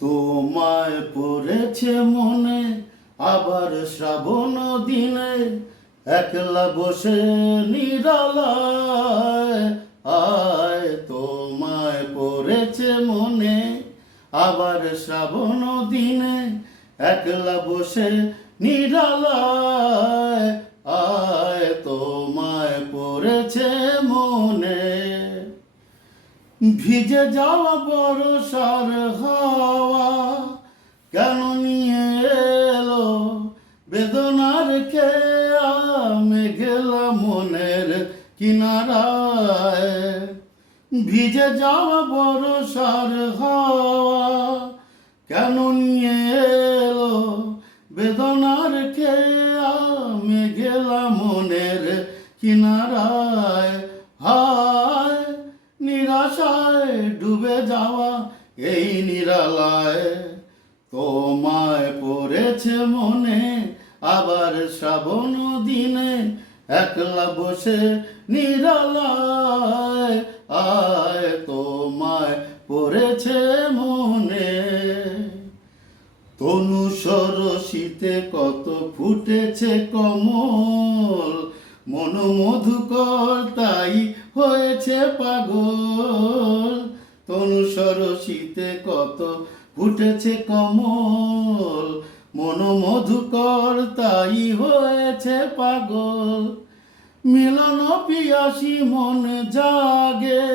তোমায় পড়েছে মনে আবার শ্রাবণ দিনে একলা বসে নিরালায়। আয়, তোমায় পড়েছে মনে আবার শ্রাবণ দিনে একলা বসে নিরালায়। ভিজে যাওয়া বরসার হাওয়া। কেন নিয়ে এলো বেদনার কে গেলাম মনের কিনারায়। ভিজে যাওয়া বরসার হাওয়া। কেন নিয়ে এলো বেদনার কে গেলাম মনের কিনারায়। যাওয়া এই নিরালায়। তোমায় পড়েছে মনে আবার শ্রাবণ দিনে একলা বসে নিরালায়। আয়, তোমায় পড়েছে মনে। তনু সরসিতে কত ফুটেছে কমল। মন মধুকর তাই হয়েছে পাগল। তনু সরসিতে কত ফুটেছে কমল, মন মধুকর তাই হয়েছে পাগল। মিলন পিয়াসী মন জাগে,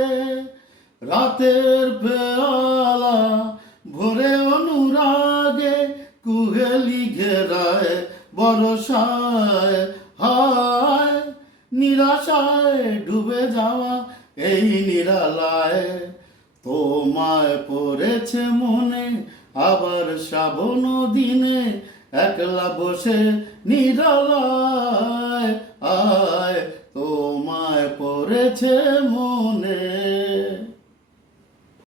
রাতের বেলা ভোরে অনুরাগে, কুহেলি ঘেরায়, বরসায় হায়, নিরাশায় ডুবে যাওয়া এই নিরালায়। তোমায় পড়েছে মনে আবার শ্রাবণ দিনে একলা বসে নিরলায়। আয় তোমায় পড়েছে মনে।